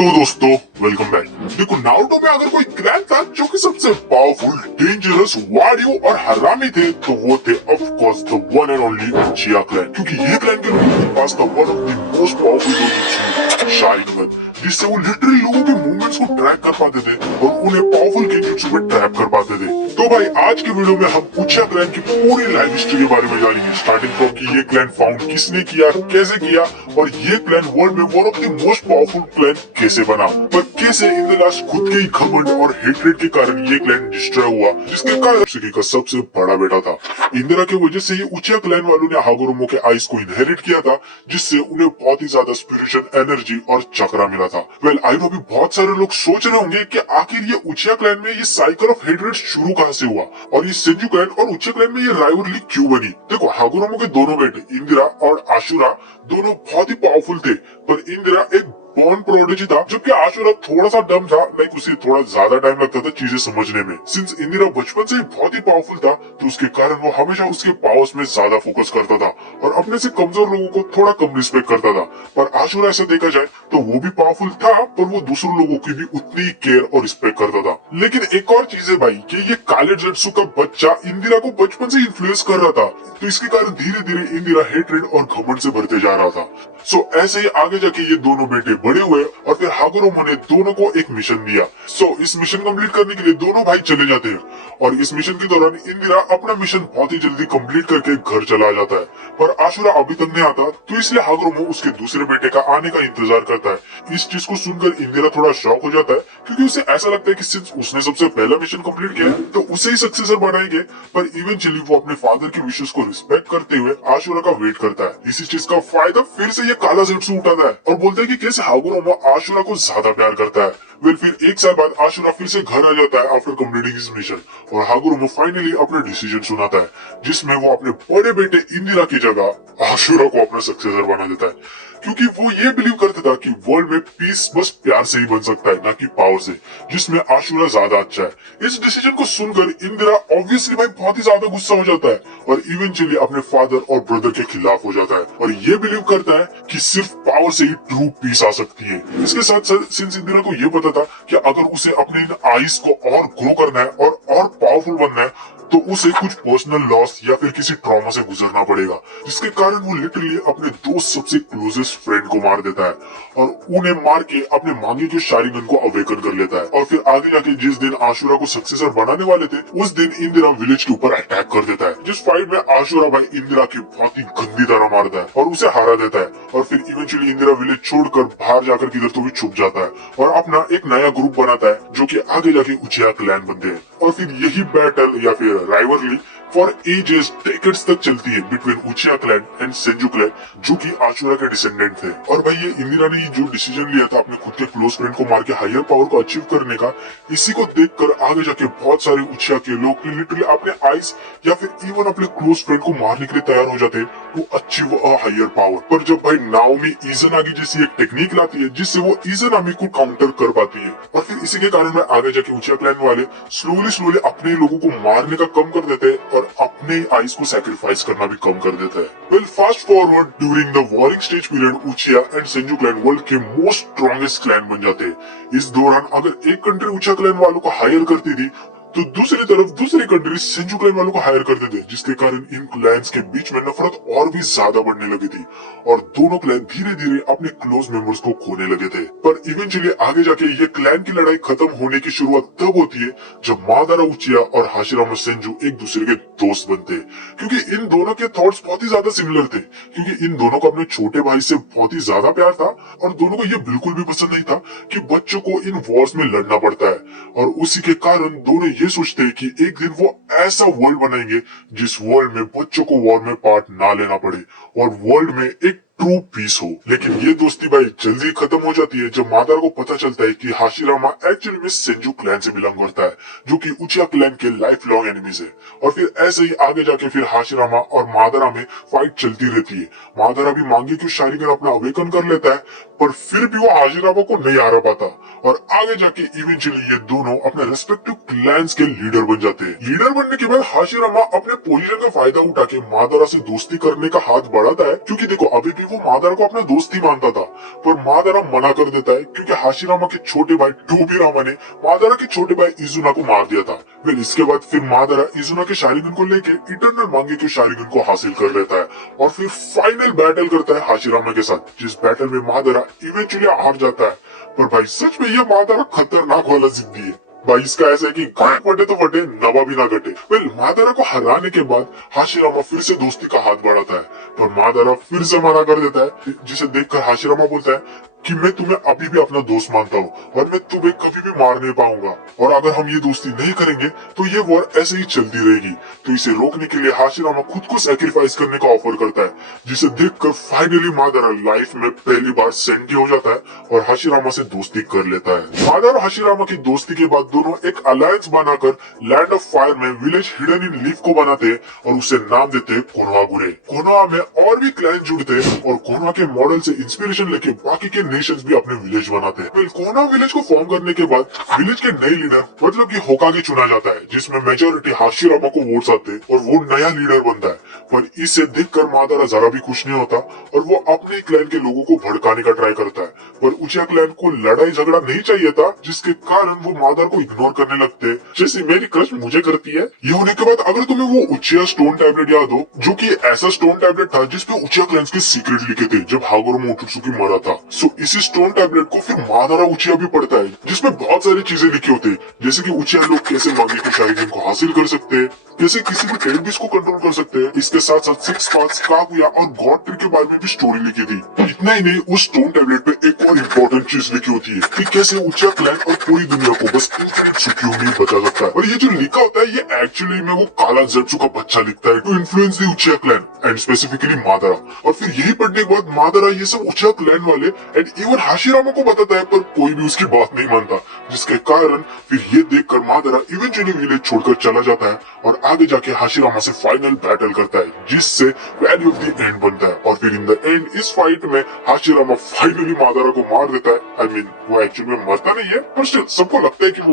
तो दोस्तों welcome back. देखो नारुतो में अगर कोई क्लैन था जो कि सबसे पावरफुल, डेंजरस, वारियो और हरामी थे तो वो थे of course the one and only Uchiha clan. क्योंकि ये क्लैन के लोगों के पास था one of the most powerful dojutsu Sharingan, जिससे वो लिटरली लोगों के मूवमेंट्स को ट्रैक कर पाते थे और उन्हें पावरफुल गेंजुत्सु में ट्रैप कर पाते थे। तो भाई आज के वीडियो में हम उचिहा क्लैन की पूरी लाइफ हिस्ट्री के बारे में जानेंगे, स्टार्टिंग फ्रॉम कि ये क्लैन फाउंड किसने किया, कैसे किया और ये क्लैन वर्ल्ड में one of the most powerful clan कैसे बना, पर कैसे इन द लास्ट खुद के ही घमंड और हेट्रेड के कारण ये क्लैन डिस्ट्रॉय हुआ, जिसके कारण शिकी का सबसे बड़ा बेटा था। इंदिरा की वजह से ये उचिहा क्लैन वालों ने हागुरोमो के आइस को इनहेरिट किया था, जिससे उन्हें बहुत ही ज्यादा स्पिरिचुअल एनर्जी और चक्रा मिला था। वेल आई नो भी बहुत सारे लोग सोच रहे होंगे कि आखिर ये उचिहा क्लैन में ये साइकिल ऑफ हेट्रेड शुरू कहां से हुआ और ये सेंजू क्लैन और उचिहा क्लैन में ये राइवलरी क्यों बनी। देखो हागुरोमो के दोनों बेटे इंदिरा और आशुरा दोनों बहुत ही पावरफुल थे, पर इंदिरा एक बॉर्न प्रोडिजी था, जबकि आशुरा थोड़ा सा डम था, लाइक उसे थोड़ा ज्यादा टाइम लगता था चीजें समझने में। सिंस इंदिरा बचपन से ही बहुत ही पावरफुल था तो उसके कारण वो हमेशा उसके पावर्स में ज्यादा फोकस करता था और अपने से कमजोर लोगों को थोड़ा कम रिस्पेक्ट करता था। पर आशुरा ऐसा देखा जाए तो वो भी पावरफुल था, पर वो दूसरे लोगों की भी उतनी ही केयर और रिस्पेक्ट करता था। लेकिन एक और चीज है भाई कि ये काले जट्सु का बच्चा इंदिरा को बचपन से इन्फ्लुएंस कर रहा था, तो इसके कारण धीरे धीरे इंदिरा हेट्रेड और घमंड से बढ़ते जा रहा था। सो ऐसे ही आगे जाके ये दोनों बेटे बड़े हुए और फिर हागुरोमो ने दोनों को एक मिशन दिया। सो इस मिशन कंप्लीट करने के लिए दोनों भाई चले जाते हैं और इस मिशन के दौरान इंदिरा अपना मिशन बहुत ही जल्दी कंप्लीट करके घर चला जाता है, पर आशुरा अभी तक नहीं आता, तो इसलिए हागुरोमो उसके दूसरे बेटे का आने का इंतजार करता है। इस चीज को सुनकर इंदिरा थोड़ा शॉक हो जाता है, क्योंकि उसे ऐसा लगता है कि सिर्फ उसने सबसे पहला मिशन कंप्लीट किया है तो उसे ही सक्सेसर बनाएंगे। पर इवेंचुअली वो अपने फादर की विशेष को रिस्पेक्ट करते हुए आशुरा का वेट करता है। इसी चीज का फायदा फिर से ये काला ज़ेट्सु उठाता है और बोलता है कि कैसे हागुरोमो आशुरा को ज्यादा प्यार करता है। वेल फिर एक साल बाद आशुरा फिर से घर आ जाता है आफ्टर कंप्लीटिंग हिज मिशन और हागुरोमो फाइनली अपना डिसीजन सुनाता है, जिसमें वो अपने बड़े बेटे इंदिरा की जगह आशुरा को अपना सक्सेसर बना देता है, क्योंकि वो ये बिलीव करता था कि वर्ल्ड में पीस बस प्यार से ही बन सकता है, ना कि पावर से, जिसमें आशुरा ज्यादा अच्छा है। इस डिसीजन को सुनकर इंदिरा ऑब्वियसली भाई बहुत ही ज्यादा गुस्सा हो जाता है और इवेंचुअली अपने फादर और ब्रदर के खिलाफ हो जाता है और ये बिलीव करता है कि सिर्फ पावर से ही ट्रू पीस आ सकती है। इसके साथ साथ सिंस इंदिरा को ये पता था कि अगर उसे अपने इन आइस को और ग्रो करना है और पावरफुल बनना है तो उसे कुछ पर्सनल लॉस या फिर किसी ट्रॉमा से गुजरना पड़ेगा, जिसके कारण वो लिटरली अपने दो सबसे क्लोजेस्ट फ्रेंड को मार देता है और उन्हें मार के अपने मांगे के शारिंगन को अवेकन कर लेता है। और फिर आगे जाके जिस दिन आशुरा को सक्सेसर बनाने वाले थे उस दिन इंदिरा विलेज के ऊपर अटैक कर देता है, जिस फाइट में आशुरा भाई इंदिरा की बहुत ही गंदी तरह मारता है और उसे हरा देता है। और फिर इवेंचुअली इंदिरा विलेज छोड़कर बाहर जाकर किधर तो भी छुप जाता है और अपना एक नया ग्रुप बनाता है जो कि आगे जाके उचिहा क्लैन बनते हैं। और फिर यही बैटल या फिर राइवलरी फॉर एजेस डेकेड्स तक चलती है between उचिहा clan and Senju clan, जो कि आशुरा के डिसेंडेंट थे। और भाई ये इंदिरा ने जो डिसीजन लिया था अपने खुद के क्लोज फ्रेंड को मार के हायर पावर को अचीव करने का, इसी को देखकर आगे जाके बहुत सारे उचिहा के लोग लिटरली अपने आइस या फिर इवन अपने क्लोज फ्रेंड को मारने के लिए तैयार हो जाते हैं to achieve a higher power. पर जब भाई नाओमी इज़ानागी जैसी एक टेक्निक लाती है जिससे वो इज़ानामी को काउंटर कर पाती है, और फिर इसी के कारण में आगे जाके उचिहा क्लैन वाले स्लोली अपने लोगों को मारने का कम कर देते हैं और अपने आइस को सैक्रिफाइस करना भी कम कर देता है। Well fast forward during the warring stage period उचिहा and Senju clan world के मोस्ट स्ट्रॉन्गेस्ट क्लैन बन जाते हैं। इस दौरान अगर एक कंट्री उचिहा क्लैन वालों को हायर करती थी तो दूसरी तरफ दूसरी कंट्री सेंजू क्लैन वालों को हायर करते थे, जिसके कारण इन क्लैंस के बीच में नफरत और भी ज्यादा बढ़ने लगी थी और दोनों क्लैन धीरे धीरे अपने क्लोज मेंबर्स को खोने लगे थे। पर इवेंचुअली आगे जाके ये क्लैन की लड़ाई खत्म होने की शुरुआत तब होती है जब मादारा उचिहा और हाशिरामा सेंजू एक दूसरे के दोस्त बनते हैं, क्योंकि इन दोनों के थॉट्स बहुत ही ज्यादा सिमिलर थे। क्योंकि इन दोनों को अपने छोटे भाई से बहुत ही ज्यादा प्यार था और दोनों को ये बिल्कुल भी पसंद नहीं था कि बच्चों को इन वॉर्स में लड़ना पड़ता है, और उसी के कारण दोनों ये सोचते हैं कि एक दिन वो ऐसा वर्ल्ड बनाएंगे जिस वर्ल्ड में बच्चों को वॉर में पार्ट ना लेना पड़े और वर्ल्ड में एक ट्रू पीस हो। लेकिन ये दोस्ती भाई जल्दी खत्म हो जाती है जब मादारा को पता चलता है कि हाशिरामा एक्चुअली में सेंजू क्लैन से बिलोंग करता है, जो कि उचिहा क्लैन के लाइफ लॉन्ग एनिमीज है। और फिर ऐसे ही आगे जाके फिर हाशिरामा और मादारा में फाइट चलती रहती है। मादारा भी मांगे कि शारिंगन अपना अवेकन कर लेता है, पर फिर भी वो हाशिरामा को नहीं हरा पाता और आगे जाके इवेंचुअली ये दोनों अपने रेस्पेक्टिव क्लैंस के लीडर बन जाते हैं। लीडर बनने के बाद हाशिरामा अपने पोजीशन का फायदा उठा के मादारा से दोस्ती करने का हाथ बढ़ाता है, क्योंकि देखो अभी भी वो मादारा को अपना दोस्त ही मानता था, पर मादारा मना कर देता है क्योंकि हाशिरामा के छोटे भाई टोबिरामा ने मादारा के छोटे भाई इजुना को मार दिया था। फिर इसके बाद फिर मादारा इजुना के शारिगन को लेके इटरनल मांगे के शारिगन को हासिल कर लेता है और फिर फाइनल बैटल करता है हाशिरामा के साथ, जिस बैटल में मादारा इवेंचुअली हार जाता है। पर भाई सच में ये मादारा खतरनाक वाला जिंदगी है भाई। इसका ऐसा है कि गांठ फटे तो फटे, नवा भी ना कटे। वेल मादारा को हराने के बाद हाशिरामा फिर से दोस्ती का हाथ बढ़ाता है, पर मादारा फिर से मना कर देता है, जिसे देखकर हाशिरामा बोलता है कि मैं तुम्हें अभी भी अपना दोस्त मानता हूँ और मैं तुम्हें कभी भी मार नहीं पाऊंगा, और अगर हम ये दोस्ती नहीं करेंगे तो ये वॉर ऐसे ही चलती रहेगी। तो इसे रोकने के लिए हाशिरामा खुद को सैक्रिफाइस करने का ऑफर करता है, जिसे देखकर फाइनली मादारा लाइफ में पहली बार सेंटी हो जाता है और हाशिरामा से दोस्ती कर लेता है। मादारा और हाशिरामा की दोस्ती के बाद दोनों एक अलायंस बनाकर लैंड ऑफ फायर में विलेज हिडन इन लीफ को बनाते हैं और उसे नाम देते हैं कोनोहागुरे। कोनोहा में और भी क्लैन जुड़ते हैं और कोनोहा के मॉडल से इंस्पिरेशन लेके बाकी के नेशंस भी अपने विलेज बनाते हैं। कोनोहा विलेज को फॉर्म करने के बाद विलेज के नए लीडर मतलब कि होकागे चुना जाता है, जिसमें मेजोरिटी हाशिरामा को वोट्स आते हैं और वो नया लीडर बनता है। पर इसे देखकर मादारा जरा भी खुश नहीं होता और वो अपने क्लैन के लोगों को भड़काने का ट्राई करता है, पर उचिया क्लैन को लड़ाई झगड़ा नहीं चाहिए था, जिसके कारण वो मादारा को इग्नोर करने लगते हैं, जैसे मेरी क्रश मुझे करती है। ये होने के बाद अगर तुम्हें वो उचिया स्टोन टैबलेट याद हो, जो कि ऐसा स्टोन टैबलेट था जिसपे उचिया क्लैंस के सीक्रेट लिखे थे जब हागोरो मोटोत्सुकी मरा था। सो इसी स्टोन टैबलेट को फिर मादारा उचिया भी पढ़ता है, जिसमें बहुत सारी चीजें लिखी होती है, जैसे कि उचिया लोग कैसे मांगे के शारिगन को हासिल कर सकते हैं, कैसे किसी भी टेल बीस्ट को कंट्रोल कर सकते हैं। इसके साथ साथ 6 पाथ्स, कागुया और गॉड ट्री के बारे में भी स्टोरी लिखी थी। इतना ही नहीं, उस स्टोन टैबलेट पे एक और इम्पोर्टेंट चीज लिखी होती है कि कैसे उचिया क्लैन और पूरी दुनिया को बस इन्फिनिट सुकियो में बचा सकता है। और ये जो लिखा होता है, ये एक्चुअली में वो काला ज़ेत्सु का बच्चा लिखता है to influence the Uchiha clan and specifically Madara. और फिर यही पढ़ने के बाद मादारा ये सब उचिया क्लैन वाले एंड इवन हाशिरामा को बताता है, पर कोई भी उसकी बात नहीं मानता, जिसके कारण फिर ये देखकर मादारा इवेंचुअली विलेज छोड़कर चला जाता है और आगे जाके हाशिरामा से फाइनल बैटल करता है, जिससे वैल्यू ऑफ द एंड बनता है। और फिर इन द एंड इस फाइट में हाशिरामा फाइनली मादारा को मार देता है। आई मीन वो एक्चुअली में मरता नहीं है, पर स्टिल सबको लगता है कि वो